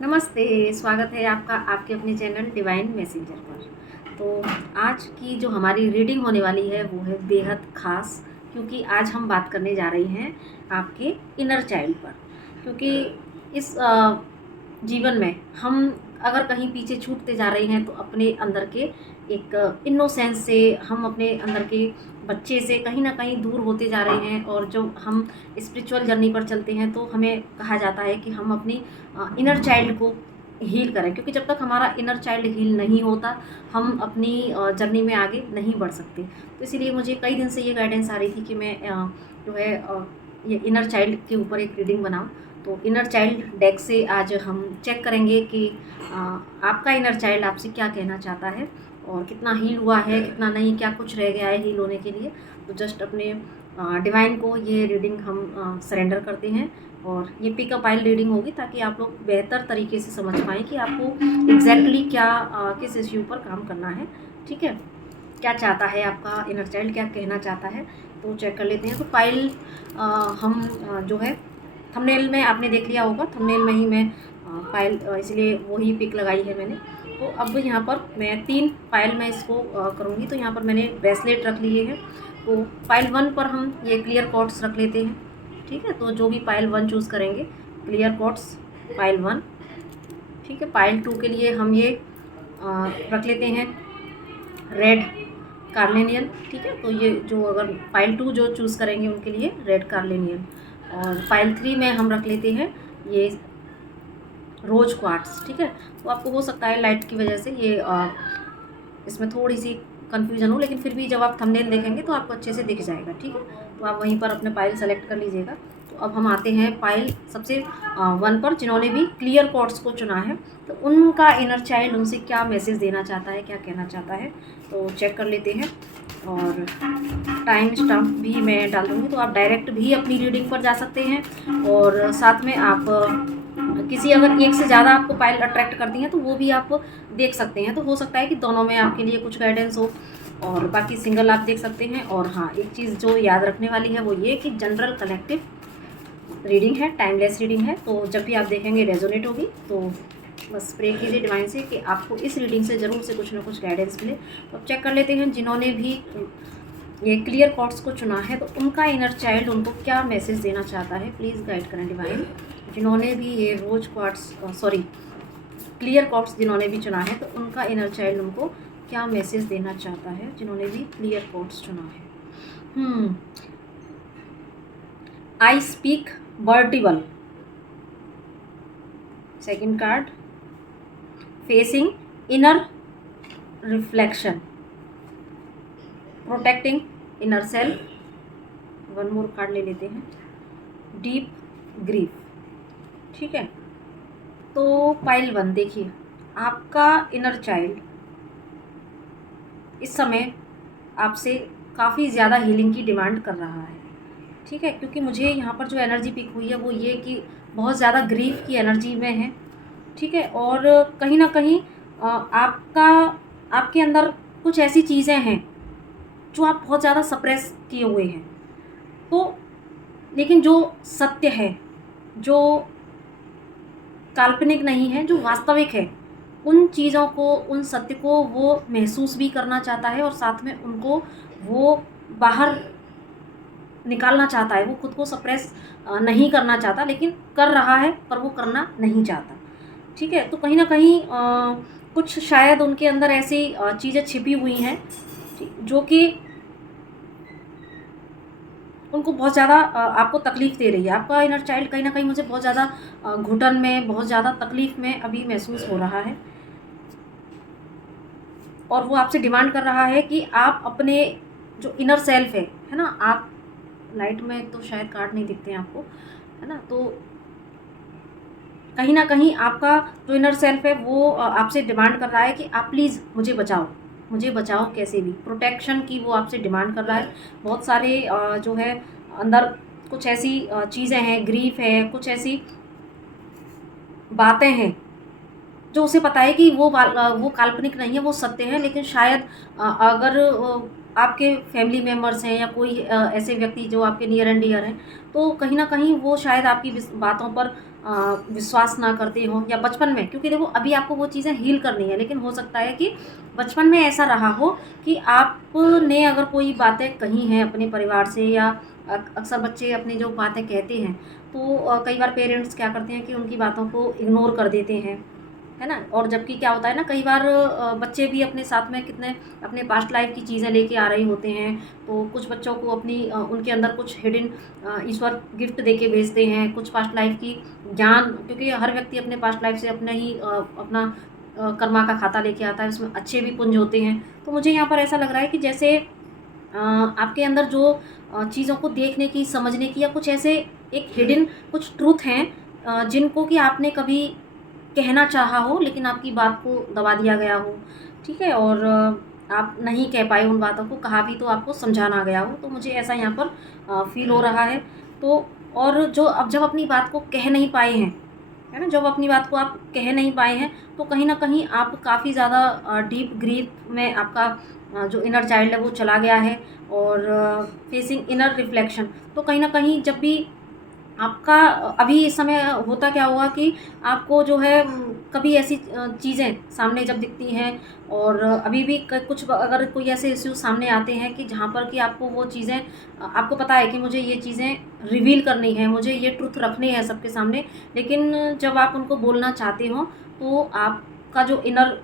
नमस्ते, स्वागत है आपका आपके अपने चैनल डिवाइन मैसेंजर पर। तो आज की जो हमारी रीडिंग होने वाली है वो है बेहद ख़ास, क्योंकि आज हम बात करने जा रहे हैं आपके इनर चाइल्ड पर। क्योंकि इस जीवन में हम अगर कहीं पीछे छूटते जा रहे हैं तो अपने अंदर के एक इनोसेंस से, हम अपने अंदर के बच्चे से कहीं ना कहीं दूर होते जा रहे हैं। और जब हम स्पिरिचुअल जर्नी पर चलते हैं तो हमें कहा जाता है कि हम अपनी इनर चाइल्ड को हील करें, क्योंकि जब तक हमारा इनर चाइल्ड हील नहीं होता हम अपनी जर्नी में आगे नहीं बढ़ सकते। तो इसीलिए मुझे कई दिन से ये गाइडेंस आ रही थी कि मैं जो है ये इनर चाइल्ड के ऊपर एक रीडिंग बनाऊं। तो इनर चाइल्ड डेक से आज हम चेक करेंगे कि आपका इनर चाइल्ड आपसे क्या कहना चाहता है और कितना हील हुआ है, कितना नहीं, क्या कुछ रह गया है हील होने के लिए। तो जस्ट अपने डिवाइन को ये रीडिंग हम सरेंडर करते हैं और ये पिकअप आइल रीडिंग होगी ताकि आप लोग बेहतर तरीके से समझ पाएँ कि आपको एग्जैक्टली क्या किस इश्यू पर काम करना है। ठीक है, क्या चाहता है आपका इनर चाइल्ड, क्या कहना चाहता है, तो चेक कर लेते हैं। तो फाइल हम जो है थंबनेल में आपने देख लिया होगा, थंबनेल में ही मैं फाइल इसलिए वही पिक लगाई है मैंने। तो अब यहाँ पर मैं 3 फाइल में इसको करूँगी। तो यहाँ पर मैंने ब्रेसलेट रख लिए हैं। तो फाइल 1 पर हम ये क्लियर कॉर्ड्स रख लेते हैं। ठीक है, तो जो भी फाइल 1 चूज़ करेंगे, क्लियर कॉर्ड्स फाइल 1। ठीक है, फाइल 2 के लिए हम ये रख लेते हैं रेड कार्लेनियन। ठीक है, तो ये जो अगर फाइल 2 जो चूज़ करेंगे उनके लिए रेड कार्लेनियन। और फाइल 3 में हम रख लेते हैं ये रोज क्वार्ट्स। ठीक है, तो आपको हो सकता है लाइट की वजह से ये इसमें थोड़ी सी कन्फ्यूजन हो, लेकिन फिर भी जब आप थंबनेल देखेंगे तो आपको अच्छे से दिख जाएगा। ठीक है, तो आप वहीं पर अपने फाइल सेलेक्ट कर लीजिएगा। तो अब हम आते हैं फाइल सबसे 1 पर, जिन्होंने भी क्लियर कॉर्ड्स को चुना है। तो उनका इनर चाइल्ड उनसे क्या मैसेज देना चाहता है, क्या कहना चाहता है, तो चेक कर लेते हैं। और टाइम स्टम्प भी मैं डाल दूँगी, तो आप डायरेक्ट भी अपनी रीडिंग पर जा सकते हैं। और साथ में आप किसी अगर एक से ज़्यादा आपको फाइल अट्रैक्ट करती हैं तो वो भी आप देख सकते हैं। तो हो सकता है कि दोनों में आपके लिए कुछ गाइडेंस हो, और बाकी सिंगल आप देख सकते हैं। और हाँ, एक चीज़ जो याद रखने वाली है वो ये कि जनरल कलेक्टिव रीडिंग है, टाइमलेस रीडिंग है। तो जब भी आप देखेंगे रेजोनेट होगी, तो बस प्रे कीजिए डिवाइन से कि आपको इस रीडिंग से ज़रूर से कुछ ना कुछ गाइडेंस मिले। तो अब चेक कर लेते हैं जिन्होंने भी ये क्लियर कॉर्ड्स को चुना है तो उनका इनर चाइल्ड उनको क्या मैसेज देना चाहता है। प्लीज़ गाइड करें डिवाइन। जिन्होंने भी ये रोज क्वार्ट्स क्लियर कॉर्ड्स जिन्होंने भी चुना है तो उनका इनर चाइल्ड उनको क्या मैसेज देना चाहता है, जिन्होंने भी क्लियर कॉर्ड्स चुना है। I speak vertebral. Second card, facing inner reflection, protecting inner self. 1 more card ले लेते हैं, डीप ग्रीफ। ठीक है, तो पाइल 1 देखिए, आपका इनर चाइल्ड इस समय आपसे काफ़ी ज़्यादा हीलिंग की डिमांड कर रहा है। ठीक है, क्योंकि मुझे यहाँ पर जो एनर्जी पिक हुई है वो ये कि बहुत ज़्यादा ग्रीफ की एनर्जी में है। ठीक है, और कहीं ना कहीं आपके अंदर कुछ ऐसी चीज़ें हैं जो आप बहुत ज़्यादा सप्रेस किए हुए हैं। तो लेकिन जो सत्य है, जो काल्पनिक नहीं है, जो वास्तविक है, उन चीज़ों को, उन सत्य को वो महसूस भी करना चाहता है और साथ में उनको वो बाहर निकालना चाहता है। वो खुद को सप्रेस नहीं करना चाहता, लेकिन कर रहा है, पर वो करना नहीं चाहता। ठीक है, तो कहीं ना कहीं कुछ शायद उनके अंदर ऐसी चीज़ें छिपी हुई हैं जो कि उनको बहुत ज़्यादा आपको तकलीफ़ दे रही है। आपका इनर चाइल्ड कहीं ना कहीं मुझे बहुत ज़्यादा घुटन में, बहुत ज़्यादा तकलीफ़ में अभी महसूस हो रहा है। और वो आपसे डिमांड कर रहा है कि आप अपने जो इनर सेल्फ है ना, आप लाइट में तो शायद कार्ड नहीं दिखते हैं आपको, है ना, तो कहीं ना कहीं आपका जो इनर सेल्फ है वो आपसे डिमांड कर रहा है कि आप प्लीज़ मुझे बचाओ, मुझे बचाओ, कैसे भी प्रोटेक्शन की वो आपसे डिमांड कर रहा है। बहुत सारे जो है अंदर कुछ ऐसी चीज़ें हैं, ग्रीफ है, कुछ ऐसी बातें हैं जो उसे पता है कि वो काल्पनिक नहीं है, वो सत्य है। लेकिन शायद अगर आपके फैमिली मेम्बर्स हैं या कोई ऐसे व्यक्ति जो आपके नियर एंड डियर हैं, तो कहीं ना कहीं वो शायद आपकी बातों पर विश्वास ना करते हो, या बचपन में, क्योंकि देखो अभी आपको वो चीज़ें हील करनी है, लेकिन हो सकता है कि बचपन में ऐसा रहा हो कि आपने अगर कोई बातें कही हैं अपने परिवार से, या अक्सर बच्चे अपनी जो बातें कहते हैं, तो कई बार पेरेंट्स क्या करते हैं कि उनकी बातों को इग्नोर कर देते हैं, है ना। और जबकि क्या होता है ना, कई बार बच्चे भी अपने साथ में कितने अपने पास्ट लाइफ की चीज़ें लेके आ रहे होते हैं। तो कुछ बच्चों को अपनी उनके अंदर कुछ हिडन ईश्वर गिफ्ट दे के भेजते हैं, कुछ पास्ट लाइफ की ज्ञान, क्योंकि हर व्यक्ति अपने पास्ट लाइफ से अपना ही अपना कर्मा का खाता लेके आता है, उसमें अच्छे भी पुंज होते हैं। तो मुझे यहाँ पर ऐसा लग रहा है कि जैसे आपके अंदर जो चीज़ों को देखने की, समझने की, या कुछ ऐसे एक हिडन कुछ ट्रूथ हैं जिनको कि आपने कभी कहना चाहा हो, लेकिन आपकी बात को दबा दिया गया हो, ठीक है, और आप नहीं कह पाए उन बातों को, कहा भी तो आपको समझाना गया हो। तो मुझे ऐसा यहाँ पर फ़ील हो रहा है। तो और जो अब जब अपनी बात को कह नहीं पाए हैं, है ना, जब अपनी बात को आप कह नहीं पाए हैं, तो कहीं न कहीं आप काफ़ी ज़्यादा डीप ग्रीफ में आपका जो इनर चाइल्ड है वो चला गया है। और फेसिंग इनर रिफ्लेक्शन, तो कहीं न कहीं जब भी आपका अभी इस समय होता क्या होगा कि आपको जो है कभी ऐसी चीज़ें सामने जब दिखती हैं, और अभी भी कुछ अगर कोई ऐसे इश्यूज सामने आते हैं कि जहाँ पर कि आपको वो चीज़ें आपको पता है कि मुझे ये चीज़ें रिवील करनी है, मुझे ये ट्रुथ रखने हैं सबके सामने, लेकिन जब आप उनको बोलना चाहते हो, तो आपका जो इनर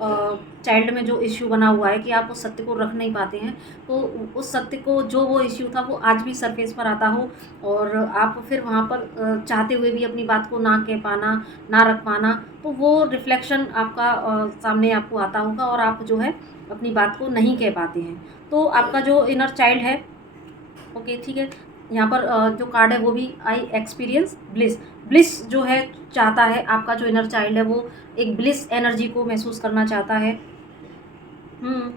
चाइल्ड में जो इश्यू बना हुआ है कि आप उस सत्य को रख नहीं पाते हैं, तो उस सत्य को, जो वो इश्यू था, वो आज भी सरफेस पर आता हो, और आप फिर वहाँ पर चाहते हुए भी अपनी बात को ना कह पाना, ना रख पाना, तो वो रिफ्लेक्शन आपका सामने आपको आता होगा, और आप जो है अपनी बात को नहीं कह पाते हैं। तो आपका जो इनर चाइल्ड है, ओके ठीक है, यहाँ पर जो कार्ड है वो भी आई एक्सपीरियंस ब्लिस। ब्लिस जो है चाहता है, आपका जो इनर चाइल्ड है वो एक ब्लिस एनर्जी को महसूस करना चाहता है।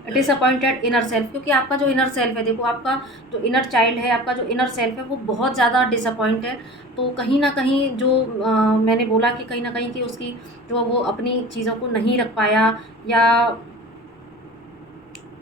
डिसअपॉइंटेड इनर सेल्फ, क्योंकि आपका जो इनर सेल्फ है, देखो आपका जो इनर चाइल्ड है, आपका जो इनर सेल्फ है, वो बहुत ज़्यादा डिसअपॉइंट है। तो कहीं ना कहीं जो मैंने बोला कि कहीं ना कहीं कि उसकी जो वो अपनी चीज़ों को नहीं रख पाया,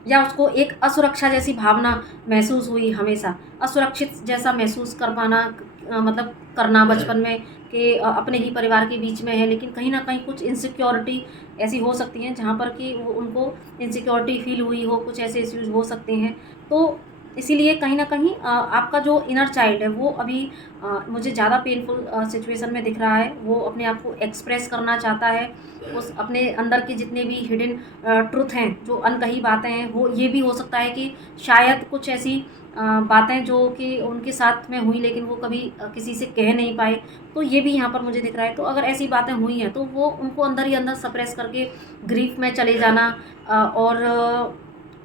या उसको एक असुरक्षा जैसी भावना महसूस हुई, हमेशा असुरक्षित जैसा महसूस कर पाना, मतलब करना बचपन में कि अपने ही परिवार के बीच में है, लेकिन कहीं ना कहीं कुछ इनसिक्योरिटी ऐसी हो सकती हैं जहाँ पर कि वो उनको इनसिक्योरिटी फील हुई हो, कुछ ऐसे इश्यूज हो सकते हैं। तो इसीलिए कहीं ना कहीं आपका जो इनर चाइल्ड है वो अभी मुझे ज़्यादा पेनफुल सिचुएशन में दिख रहा है। वो अपने आप को एक्सप्रेस करना चाहता है, उस अपने अंदर के जितने भी हिडन ट्रुथ हैं, जो अनकही बातें हैं, वो ये भी हो सकता है कि शायद कुछ ऐसी बातें जो कि उनके साथ में हुई, लेकिन वो कभी किसी से कह नहीं पाए, तो ये भी यहाँ पर मुझे दिख रहा है। तो अगर ऐसी बातें हुई हैं, तो वो उनको अंदर ही अंदर सप्रेस करके ग्रीफ में चले जाना, और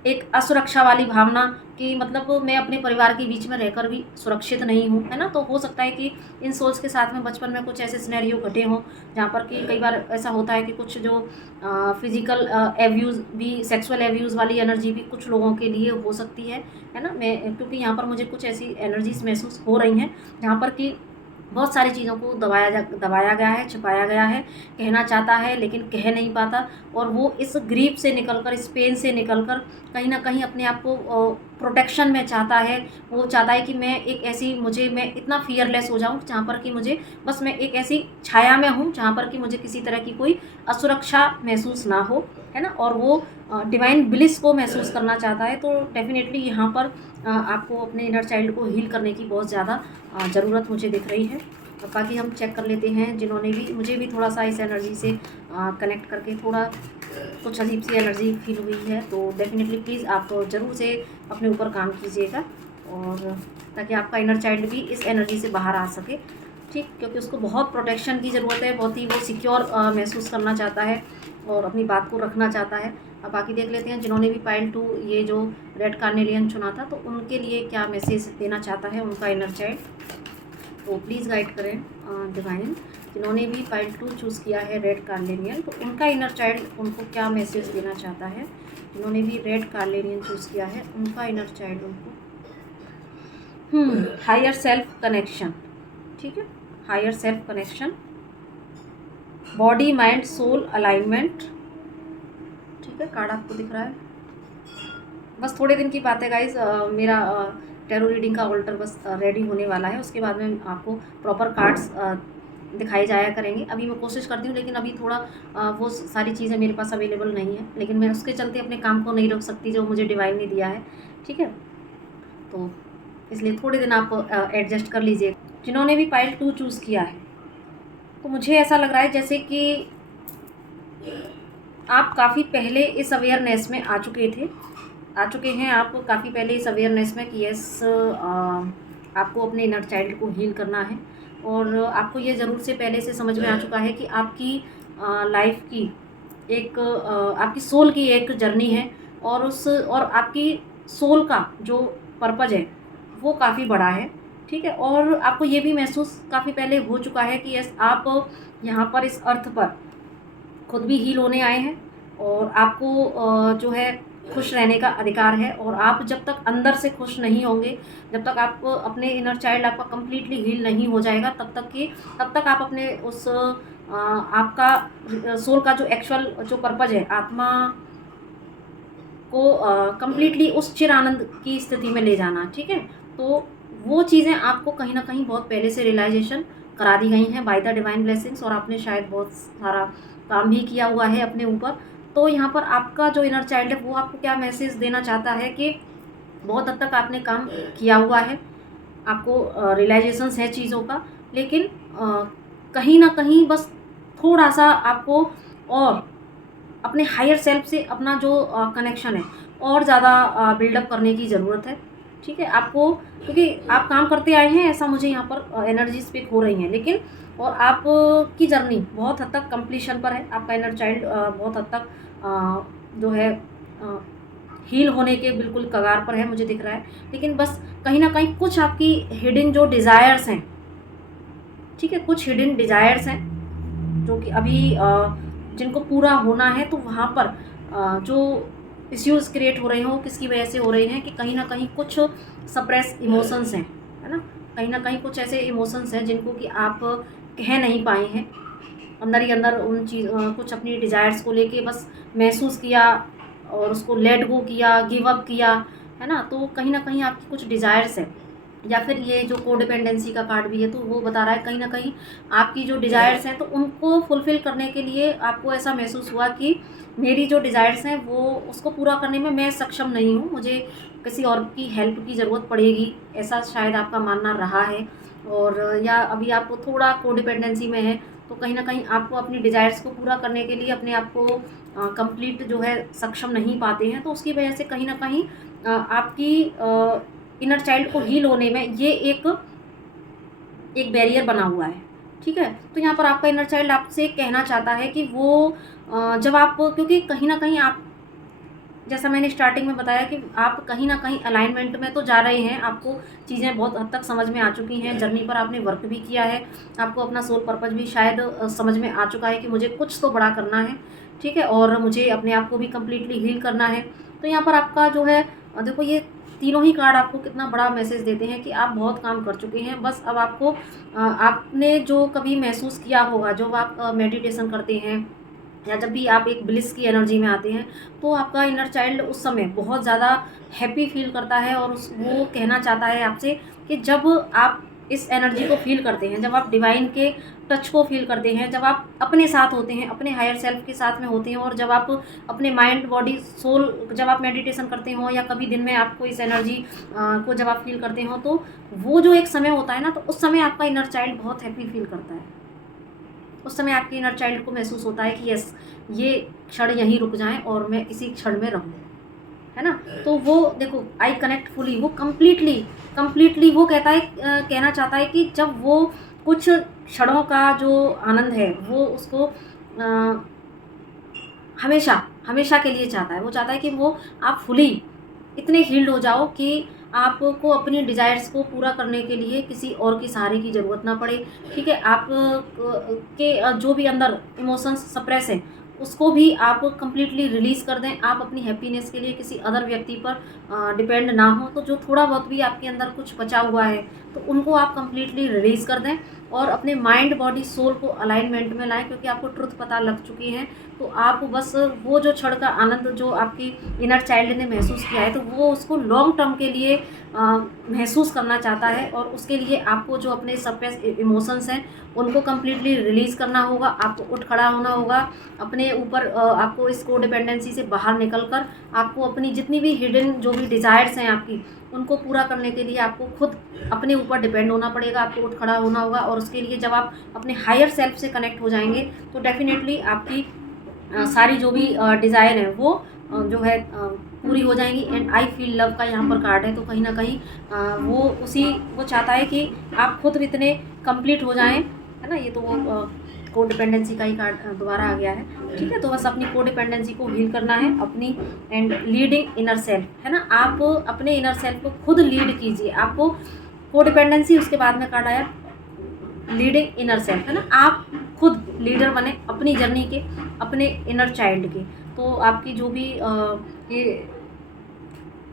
एक असुरक्षा वाली भावना कि मतलब मैं अपने परिवार के बीच में रहकर भी सुरक्षित नहीं हूँ, है ना। तो हो सकता है कि इन सोल्स के साथ में बचपन में कुछ ऐसे सिनेरियो घटे हों, जहाँ पर कि कई बार ऐसा होता है कि कुछ जो फिजिकल एब्यूज़ भी, सेक्सुअल एब्यूज़ वाली एनर्जी भी कुछ लोगों के लिए हो सकती है ना। मैं क्योंकि यहाँ पर मुझे कुछ ऐसी एनर्जीज महसूस हो रही हैं जहाँ पर कि बहुत सारी चीज़ों को दबाया गया है, छिपाया गया है, कहना चाहता है लेकिन कह नहीं पाता, और वो इस ग्रीफ से निकलकर, इस पेन से निकलकर कहीं ना कहीं अपने आप को प्रोटेक्शन में चाहता है। वो चाहता है कि मैं एक ऐसी, मैं इतना फियरलेस हो जाऊँ जहाँ पर कि मुझे बस, मैं एक ऐसी छाया में हूँ जहाँ पर कि मुझे किसी तरह की कोई असुरक्षा महसूस ना हो, है ना। और वो डिवाइन ब्लिस को महसूस करना चाहता है। तो डेफिनेटली यहाँ पर आपको अपने इनर चाइल्ड को हील करने की बहुत ज़्यादा ज़रूरत मुझे दिख रही है। और बाकी हम चेक कर लेते हैं, जिन्होंने भी, मुझे भी थोड़ा सा इस एनर्जी से कनेक्ट करके थोड़ा कुछ अजीब सी एनर्जी फील हुई है। तो डेफिनेटली प्लीज़ आप ज़रूर से अपने ऊपर काम कीजिएगा, और ताकि आपका इनर चाइल्ड भी इस एनर्जी से बाहर आ सके, ठीक, क्योंकि उसको बहुत प्रोटेक्शन की ज़रूरत है, बहुत ही वो सिक्योर महसूस करना चाहता है और अपनी बात को रखना चाहता है। अब बाकी देख लेते हैं, जिन्होंने भी पाइल 2 ये जो रेड कार्नेलियन चुना था, तो उनके लिए क्या मैसेज देना चाहता है उनका इनर चाइल्ड। तो प्लीज़ गाइड करें डिवाइन। जिन्होंने भी पाइल 2 चूज़ किया है रेड कार्नेलियन, तो उनका इनर चाइल्ड उनको क्या मैसेज देना चाहता है। जिन्होंने भी रेड कार्नेलियन चूज़ किया है, उनका इनर चाइल्ड उनको हायर सेल्फ कनेक्शन, ठीक है, higher self connection, body mind soul alignment, ठीक है, कार्ड आपको दिख रहा है। बस थोड़े दिन की बात है गाइज, मेरा टैरो रीडिंग का ऑल्टर बस रेडी होने वाला है, उसके बाद में आपको प्रॉपर कार्ड्स दिखाए जाया करेंगे। अभी मैं कोशिश करती हूँ, लेकिन अभी थोड़ा वो सारी चीज़ें मेरे पास अवेलेबल नहीं है, लेकिन मैं उसके चलते अपने काम को नहीं रोक सकती जो मुझे डिवाइन ने दिया है। ठीक है, तो इसलिए थोड़े दिन आप एडजस्ट कर लीजिए। जिन्होंने भी पाइल 2 चूज़ किया है, तो मुझे ऐसा लग रहा है जैसे कि आप काफ़ी पहले इस अवेयरनेस में आ चुके हैं आप काफ़ी पहले इस अवेयरनेस में कि यस, आपको अपने इनर चाइल्ड को हील करना है। और आपको ये ज़रूर से पहले से समझ में आ चुका है कि आपकी लाइफ की एक आपकी सोल की एक जर्नी है, और आपकी सोल का जो पर्पज़ है वो काफ़ी बड़ा है। ठीक है, और आपको ये भी महसूस काफ़ी पहले हो चुका है कि यस, आप यहाँ पर इस अर्थ पर खुद भी हील होने आए हैं, और आपको जो है खुश रहने का अधिकार है। और आप जब तक अंदर से खुश नहीं होंगे, जब तक आप अपने इनर चाइल्ड आपका कंप्लीटली हील नहीं हो जाएगा, तब तक आप अपने उस आपका सोल का जो एक्चुअल जो पर्पज़ है, आत्मा को कंप्लीटली उस चिर आनंद की स्थिति में ले जाना। ठीक है, तो वो चीज़ें आपको कहीं ना कहीं बहुत पहले से रियलाइजेशन करा दी गई हैं बाय द डिवाइन ब्लेसिंग्स, और आपने शायद बहुत सारा काम भी किया हुआ है अपने ऊपर। तो यहाँ पर आपका जो इनर चाइल्ड है वो आपको क्या मैसेज देना चाहता है कि बहुत हद तक आपने काम किया हुआ है, आपको रियलाइजेशंस है चीज़ों का, लेकिन कहीं ना कहीं बस थोड़ा सा आपको और अपने हायर सेल्फ से अपना जो कनेक्शन है और ज़्यादा बिल्डअप करने की ज़रूरत है। ठीक है, आपको, क्योंकि आप काम करते आए हैं, ऐसा मुझे यहाँ पर एनर्जी स्पीक हो रही हैं, लेकिन और आप की जर्नी बहुत हद तक कंप्लीशन पर है। आपका इनर चाइल्ड बहुत हद तक जो है हील होने के बिल्कुल कगार पर है, मुझे दिख रहा है। लेकिन बस कहीं ना कहीं कुछ आपकी हिडन जो डिज़ायर्स हैं, ठीक है, कुछ हिडन डिज़ायर्स हैं जो कि अभी जिनको पूरा होना है, तो वहाँ पर जो इश्यूज़ क्रिएट हो रहे हैं वो किसकी वजह से हो रहे हैं कि कहीं ना कहीं कुछ सप्रेस इमोशंस हैं, है ना। कहीं ना कहीं कुछ ऐसे इमोशंस हैं जिनको कि आप कह नहीं पाए हैं, अंदर ही अंदर उन कुछ अपनी डिज़ायर्स को लेके बस महसूस किया और उसको लेट गो किया, गिव अप किया, है ना। तो कहीं ना कहीं आपकी कुछ डिज़ायर्स है, या फिर ये जो कोडिपेंडेंसी का कार्ड भी है, तो वो बता रहा है कहीं ना कहीं आपकी जो डिज़ायर्स हैं, तो उनको फुलफ़िल करने के लिए आपको ऐसा महसूस हुआ कि मेरी जो डिज़ायर्स हैं वो उसको पूरा करने में मैं सक्षम नहीं हूँ, मुझे किसी और की हेल्प की ज़रूरत पड़ेगी, ऐसा शायद आपका मानना रहा है। और या अभी आप थोड़ा कोडिपेंडेंसी में है, तो कहीं ना कहीं आपको अपनी डिज़ायर्स को पूरा करने के लिए अपने आप को कंप्लीट जो है सक्षम नहीं पाते हैं, तो उसकी वजह से कहीं ना कहीं आपकी इनर चाइल्ड को हील होने में ये एक बैरियर बना हुआ है। ठीक है, तो यहाँ पर आपका इनर चाइल्ड आपसे कहना चाहता है कि वो जब आप, क्योंकि कहीं ना कहीं आप, जैसा मैंने स्टार्टिंग में बताया कि आप कहीं ना कहीं अलाइनमेंट में तो जा रहे हैं, आपको चीज़ें बहुत हद तक समझ में आ चुकी हैं, जर्नी पर आपने वर्क भी किया है, आपको अपना सोल पर्पज़ भी शायद समझ में आ चुका है कि मुझे कुछ तो बड़ा करना है। ठीक है, और मुझे अपने आप को भी कम्प्लीटली हील करना है। तो यहाँ पर आपका जो है, देखो ये तीनों ही कार्ड आपको कितना बड़ा मैसेज देते हैं कि आप बहुत काम कर चुके हैं। बस अब आपको आपने जो कभी महसूस किया होगा, जब आप मेडिटेशन करते हैं या जब भी आप एक ब्लिस की एनर्जी में आते हैं, तो आपका इनर चाइल्ड उस समय बहुत ज़्यादा हैप्पी फील करता है, और वो कहना चाहता है आपसे कि जब आप इस एनर्जी को फील करते हैं, जब आप डिवाइन के टच को फील करते हैं, जब आप अपने साथ होते हैं, अपने हायर सेल्फ के साथ में होते हैं, और जब आप अपने माइंड बॉडी सोल, जब आप मेडिटेशन करते हो या कभी दिन में आपको इस एनर्जी को जब आप फील करते हो, तो वो जो एक समय होता है ना, तो उस समय आपका इनर चाइल्ड बहुत हैप्पी फील करता है। उस समय आपके इनर चाइल्ड को महसूस होता है कि यस, ये क्षण यहीं रुक जाएं और मैं इसी क्षण में रहूं, है ना। तो वो देखो, आई कनेक्ट फुली, वो कम्प्लीटली वो कहना चाहता है कि जब वो कुछ क्षणों का जो आनंद है वो उसको हमेशा के लिए चाहता है। वो चाहता है कि वो आप फुली इतने हील्ड हो जाओ कि आपको अपनी डिज़ायर्स को पूरा करने के लिए किसी और के सहारे की ज़रूरत ना पड़े। ठीक है, आप के जो भी अंदर इमोशंस सप्रेस हैं उसको भी आप कंप्लीटली रिलीज़ कर दें। आप अपनी हैप्पीनेस के लिए किसी अदर व्यक्ति पर डिपेंड ना हो। तो जो थोड़ा बहुत भी आपके अंदर कुछ बचा हुआ है, तो उनको आप कंप्लीटली रिलीज़ कर दें। और अपने माइंड बॉडी सोल को अलाइनमेंट में लाएं, क्योंकि आपको ट्रुथ पता लग चुकी है। तो आप बस वो जो क्षण का आनंद जो आपकी इनर चाइल्ड ने महसूस किया है, तो वो उसको लॉन्ग टर्म के लिए महसूस करना चाहता है, और उसके लिए आपको जो अपने सप्रेस इमोशंस हैं उनको कम्प्लीटली रिलीज़ करना होगा। आपको उठ खड़ा होना होगा अपने ऊपर। आपको इस कोडिपेंडेंसी से बाहर निकल कर आपको अपनी जितनी भी हिडन जो भी डिज़ायर्स हैं आपकी, उनको पूरा करने के लिए आपको खुद अपने ऊपर डिपेंड होना पड़ेगा। आपको उठ खड़ा होना होगा, और उसके लिए जब आप अपने हायर सेल्फ से कनेक्ट हो जाएंगे तो डेफिनेटली आपकी सारी जो भी डिज़ायर है वो जो है पूरी हो जाएंगी। एंड आई फील लव का यहाँ पर कार्ड है, तो कहीं ना कहीं वो चाहता है कि आप खुद इतने कंप्लीट हो जाएं, है ना। ये तो वो कोडिपेंडेंसी का ही कार्ड दोबारा आ गया है, ठीक है। तो बस अपनी कोडिपेंडेंसी को हील करना है अपनी, एंड लीडिंग इनर सेल्फ, है ना। आप अपने इनर सेल्फ को खुद लीड कीजिए। आपको कोडिपेंडेंसी, उसके बाद में कार्ड आया लीडिंग इनर सेल्फ, है ना। आप खुद लीडर बने अपनी जर्नी के, अपने इनर चाइल्ड के। तो आपकी जो भी ये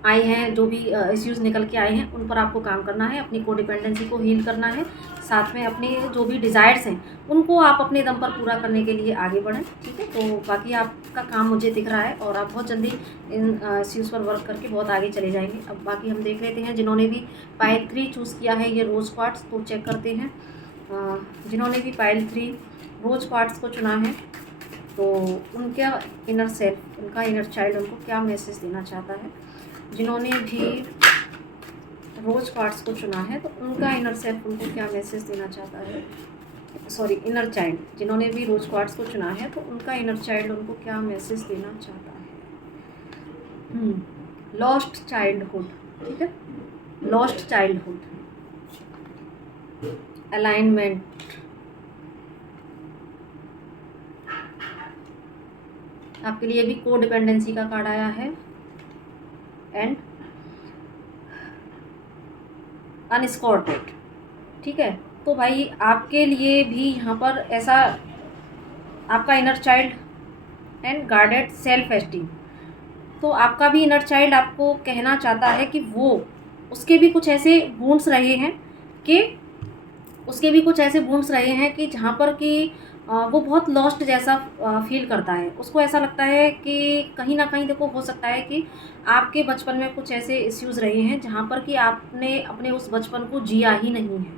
आए हैं, जो भी इश्यूज़ निकल के आए हैं, उन पर आपको काम करना है, अपनी कोडिपेंडेंसी को हील करना है, साथ में अपने जो भी डिज़ायर्स हैं उनको आप अपने दम पर पूरा करने के लिए आगे बढ़ें, ठीक है। तो बाकी आपका काम मुझे दिख रहा है, और आप बहुत जल्दी इन इश्यूज़ पर वर्क करके बहुत आगे चले जाएंगे। अब बाकी हम देख लेते हैं जिन्होंने भी पाइल 3 चूज़ किया है, ये रोज़ क्वार्ट्स, तो चेक करते हैं। जिन्होंने भी पाइल 3 रोज़ क्वार्ट्स को चुना है, तो उनका इनर सेल्फ, उनका इनर चाइल्ड उनको क्या मैसेज देना चाहता है। जिन्होंने भी रोज़ क्वार्ट्स को चुना है, तो उनका इनर सेल्फ उनको क्या मैसेज देना चाहता है। सॉरी, इनर चाइल्ड, जिन्होंने भी रोज़ क्वार्ट्स को चुना है, तो उनका इनर चाइल्ड उनको क्या मैसेज देना चाहता है। लॉस्ट चाइल्डहुड, ठीक है, लॉस्ट चाइल्डहुड, अलाइनमेंट, आपके लिए भी कोडिपेंडेंसी का कार्ड आया है, एंड अनस्कॉर्टेड, ठीक है। तो भाई आपके लिए भी यहाँ पर ऐसा आपका inner child and guarded self esteem, तो आपका भी इनर चाइल्ड आपको कहना चाहता है कि वो उसके भी कुछ ऐसे वुंड्स रहे हैं कि जहाँ पर कि वो बहुत लॉस्ट जैसा फील करता है। उसको ऐसा लगता है कि कहीं ना कहीं, देखो, हो सकता है कि आपके बचपन में कुछ ऐसे इश्यूज़ रहे हैं जहाँ पर कि आपने अपने उस बचपन को जिया ही नहीं है,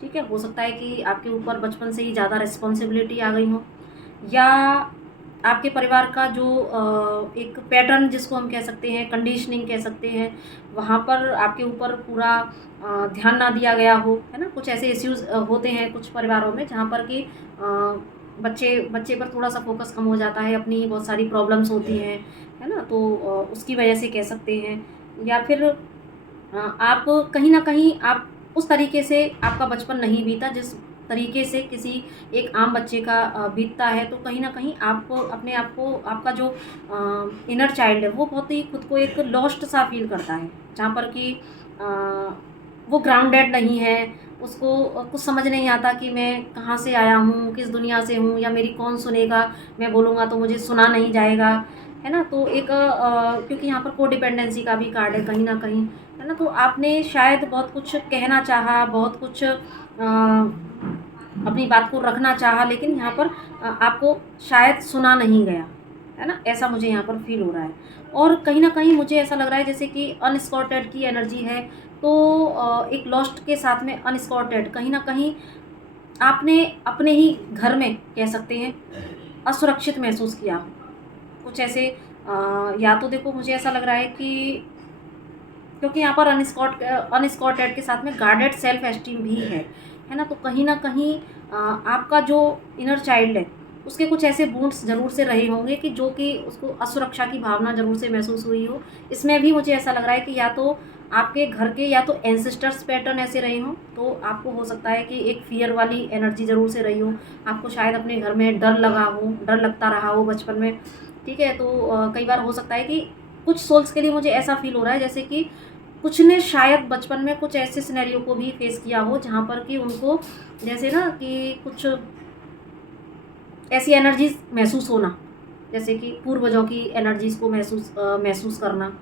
ठीक है। हो सकता है कि आपके ऊपर बचपन से ही ज़्यादा रिस्पॉन्सिबिलिटी आ गई हो, या आपके परिवार का जो एक पैटर्न जिसको हम कह सकते हैं, कंडीशनिंग कह सकते हैं, वहाँ पर आपके ऊपर पूरा ध्यान ना दिया गया हो, है ना। कुछ ऐसे इश्यूज़ होते हैं कुछ परिवारों में जहाँ पर कि बच्चे पर थोड़ा सा फोकस कम हो जाता है, अपनी बहुत सारी प्रॉब्लम्स होती हैं, है ना। तो उसकी वजह से कह सकते हैं, या फिर आप कहीं ना कहीं आप उस तरीके से आपका बचपन नहीं बीता जिस तरीके से किसी एक आम बच्चे का बीतता है। तो कहीं ना कहीं आपको अपने आप को, आपका जो इनर चाइल्ड है वो बहुत ही खुद को एक लॉस्ट सा फील करता है, जहाँ पर कि वो ग्राउंडेड नहीं है, उसको कुछ समझ नहीं आता कि मैं कहाँ से आया हूँ, किस दुनिया से हूँ, या मेरी कौन सुनेगा, मैं बोलूँगा तो मुझे सुना नहीं जाएगा, है ना। तो एक क्योंकि यहाँ पर कोडिपेंडेंसी का भी कार्ड है कहीं ना कहीं, है ना। तो आपने शायद बहुत कुछ कहना चाहा, बहुत कुछ अपनी बात को रखना चाहा, लेकिन यहाँ पर आपको शायद सुना नहीं गया, है ना। ऐसा मुझे यहाँ पर फील हो रहा है। और कहीं ना कहीं मुझे ऐसा लग रहा है जैसे कि अनस्कॉटेड की एनर्जी है, तो एक लॉस्ट के साथ में अनस्कॉटेड, कहीं ना कहीं आपने अपने ही घर में कह सकते हैं असुरक्षित महसूस किया कुछ ऐसे। या तो देखो, मुझे ऐसा लग रहा है कि क्योंकि यहाँ पर अनस्कॉटेड के साथ में गार्डेड सेल्फ एस्टीम भी है ना। तो कहीं ना कहीं आपका जो इनर चाइल्ड है उसके कुछ ऐसे वुंड्स ज़रूर से रहे होंगे कि जो कि उसको असुरक्षा की भावना ज़रूर से महसूस हुई हो। इसमें भी मुझे ऐसा लग रहा है कि या तो आपके घर के या तो एंसेस्टर्स पैटर्न ऐसे रहे हों, तो आपको हो सकता है कि एक फियर वाली एनर्जी ज़रूर से रही हो, आपको शायद अपने घर में डर लगता रहा हो बचपन में, ठीक है। तो कई बार हो सकता है कि कुछ सोल्स के लिए मुझे ऐसा फील हो रहा है जैसे कि कुछ ने शायद बचपन में कुछ ऐसे सिनेरियो को भी फेस किया हो जहाँ पर कि उनको जैसे ना कि कुछ ऐसी एनर्जीज महसूस होना, जैसे कि पूर्वजों की एनर्जीज़ को महसूस करना,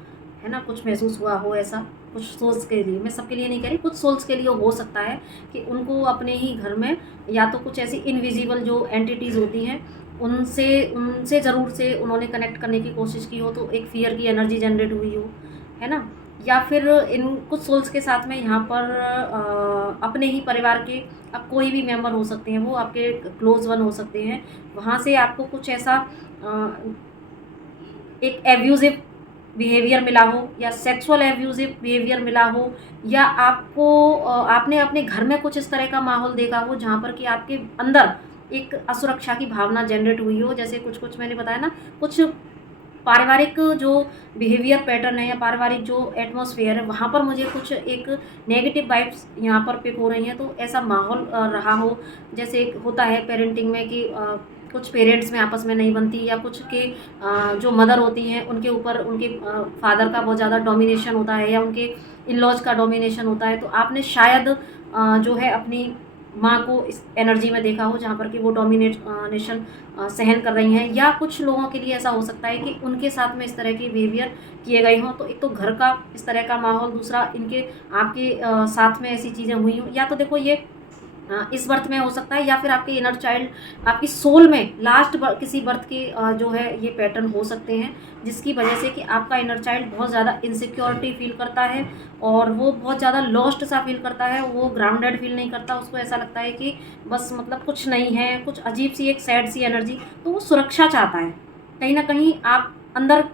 है ना, कुछ महसूस हुआ हो ऐसा। कुछ सोल्स के लिए, मैं सबके लिए नहीं कह रही, कुछ सोल्स के लिए हो सकता है कि उनको अपने ही घर में या तो कुछ ऐसी इनविजिबल जो एंटिटीज़ होती हैं उनसे उनसे ज़रूर से उन्होंने कनेक्ट करने की कोशिश की हो, तो एक फ़ियर की एनर्जी जनरेट हुई हो, है ना? या फिर इन कुछ सोल्स के साथ में यहाँ पर अपने ही परिवार के अब कोई भी मेंबर हो सकते हैं, वो आपके क्लोज वन हो सकते हैं, वहाँ से आपको कुछ ऐसा एक एब्यूज़िव बिहेवियर मिला हो या सेक्सुअल एब्यूज़िव बिहेवियर मिला हो, या आपको आपने अपने घर में कुछ इस तरह का माहौल देखा हो जहाँ पर कि आपके अंदर एक असुरक्षा की भावना जनरेट हुई हो। जैसे कुछ-कुछ मैंने बताया ना, कुछ पारिवारिक जो बिहेवियर पैटर्न है या पारिवारिक जो एटमॉस्फेयर है, वहाँ पर मुझे कुछ एक नेगेटिव वाइब्स यहाँ पर पिक हो रही हैं। तो ऐसा माहौल रहा हो, जैसे एक होता है पेरेंटिंग में कि कुछ पेरेंट्स में आपस में नहीं बनती, या कुछ के जो मदर होती हैं उनके ऊपर उनके फादर का बहुत ज़्यादा डोमिनेशन होता है, या उनके इन-लॉज़ का डोमिनेशन होता है। तो आपने शायद जो है अपनी माँ को इस एनर्जी में देखा हो जहाँ पर कि वो नेशन सहन कर रही हैं, या कुछ लोगों के लिए ऐसा हो सकता है कि उनके साथ में इस तरह के बिहेवियर किए गए हों। तो एक तो घर का इस तरह का माहौल, दूसरा इनके आपके साथ में ऐसी चीज़ें हुई हों, या तो देखो ये इस बर्थ में हो सकता है, या फिर आपके इनर चाइल्ड आपकी सोल में लास्ट किसी बर्थ के जो है ये पैटर्न हो सकते हैं, जिसकी वजह से कि आपका इनर चाइल्ड बहुत ज़्यादा इनसिक्योरिटी फील करता है और वो बहुत ज़्यादा लॉस्ट सा फील करता है, वो ग्राउंडेड फील नहीं करता। उसको ऐसा लगता है कि बस मतलब कुछ नहीं है, कुछ अजीब सी एक सैड सी एनर्जी। तो वो सुरक्षा चाहता है, कहीं ना कहीं आप अंदर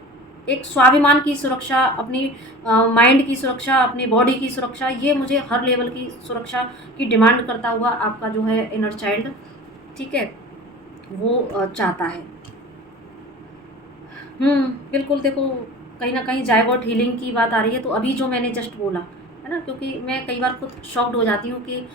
एक स्वाभिमान की सुरक्षा, अपनी माइंड की सुरक्षा, अपनी बॉडी की सुरक्षा, ये मुझे हर लेवल की सुरक्षा की डिमांड करता हुआ आपका जो है इनर चाइल्ड, ठीक है, वो चाहता है। बिल्कुल देखो, कहीं ना कहीं जायगॉट हीलिंग की बात आ रही है, तो अभी जो मैंने जस्ट बोला है ना, क्योंकि मैं कई बार खुद शॉक्ड हो जाती हूँ कि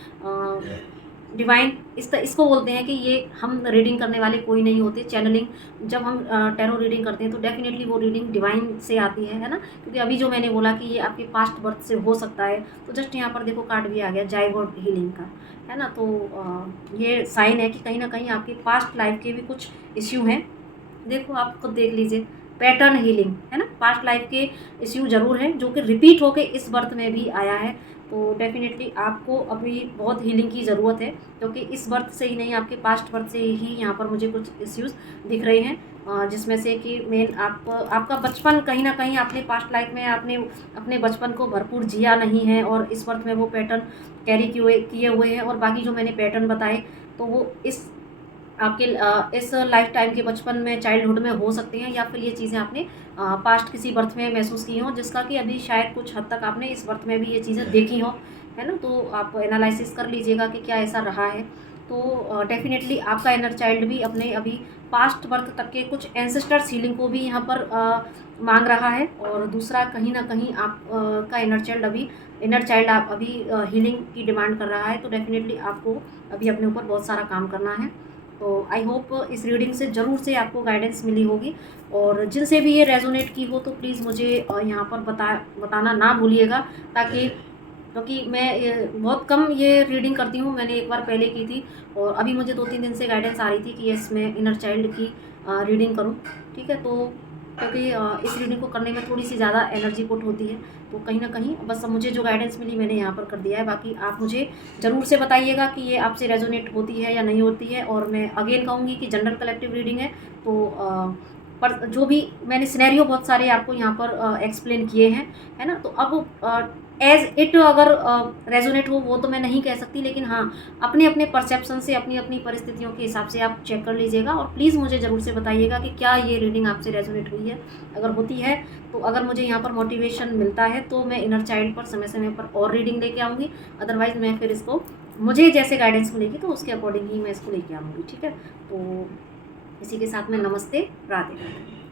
डिवाइन इसको बोलते हैं कि ये हम रीडिंग करने वाले कोई नहीं होते। चैनलिंग जब हम टैरो रीडिंग करते हैं तो डेफिनेटली वो रीडिंग डिवाइन से आती है ना, क्योंकि अभी जो मैंने बोला कि ये आपके पास्ट बर्थ से हो सकता है, तो जस्ट यहाँ पर देखो कार्ड भी आ गया जायगॉट हीलिंग का, है ना। तो ये साइन है कि कहीं ना कहीं आपके पास्ट लाइफ के भी कुछ इश्यू हैं। देखो आप खुद देख लीजिए, पैटर्न हीलिंग है ना, पास्ट लाइफ के इश्यू ज़रूर हैं जो कि रिपीट होके इस बर्थ में भी आया है। तो डेफिनेटली आपको अभी बहुत हीलिंग की ज़रूरत है, क्योंकि इस बर्थ से ही नहीं, आपके पास्ट बर्थ से ही यहाँ पर मुझे कुछ इश्यूज़ दिख रहे हैं, जिसमें से कि मेन आपका बचपन, कहीं ना कहीं आपने पास्ट लाइफ में आपने अपने बचपन को भरपूर जिया नहीं है, और इस बर्थ में वो पैटर्न कैरी किए हुए हैं। और बाकी जो मैंने पैटर्न बताए तो वो इस आपके इस लाइफ टाइम के बचपन में, चाइल्डहुड में हो सकते हैं, या फिर ये चीज़ें आपने पास्ट किसी बर्थ में महसूस की हों, जिसका कि अभी शायद कुछ हद तक आपने इस बर्थ में भी ये चीज़ें देखी हों, है ना। तो आप एनालिसिस कर लीजिएगा कि क्या ऐसा रहा है। तो डेफिनेटली आपका इनर चाइल्ड भी अपने अभी पास्ट बर्थ तक के कुछ एंसेस्टर्स हीलिंग को भी यहाँ पर मांग रहा है। और दूसरा, कहीं ना कहीं आप का इनर चाइल्ड आप अभी हीलिंग की डिमांड कर रहा है। तो डेफिनेटली आपको अभी अपने ऊपर बहुत सारा काम करना है। तो आई होप इस रीडिंग से ज़रूर से आपको गाइडेंस मिली होगी, और जिनसे भी ये रेजोनेट की हो तो प्लीज़ मुझे यहाँ पर बताना ना भूलिएगा, ताकि क्योंकि मैं बहुत कम ये रीडिंग करती हूँ। मैंने एक बार पहले की थी, और अभी मुझे 2-3 दिन से गाइडेंस आ रही थी कि यस मैं इनर चाइल्ड की रीडिंग करूँ, ठीक है। तो क्योंकि इस रीडिंग को करने में थोड़ी सी ज़्यादा एनर्जी पुट होती है, तो कहीं ना कहीं बस मुझे जो गाइडेंस मिली मैंने यहाँ पर कर दिया है। बाकी आप मुझे ज़रूर से बताइएगा कि ये आपसे रेजोनेट होती है या नहीं होती है। और मैं अगेन कहूँगी कि जनरल कलेक्टिव रीडिंग है, तो पर जो भी मैंने सिनेरियो बहुत सारे आपको यहाँ पर एक्सप्लेन किए हैं, है ना। तो अब एज इट अगर रेजोनेट हो वो तो मैं नहीं कह सकती, लेकिन हाँ, अपने अपने परसेप्शन से, अपनी अपनी परिस्थितियों के हिसाब से आप चेक कर लीजिएगा। और प्लीज़ मुझे ज़रूर से बताइएगा कि क्या ये रीडिंग आपसे रेजोनेट हुई है। अगर होती है तो अगर मुझे यहाँ पर मोटिवेशन मिलता है तो मैं इनर चाइल्ड पर समय समय पर और रीडिंग लेके आऊँगी। अदरवाइज़ मैं फिर इसको, मुझे जैसे गाइडेंस मिलेगी तो उसके अकॉर्डिंग ही मैं इसको लेके आऊँगी, ठीक है। तो इसी के साथ में नमस्ते, राधे राधे।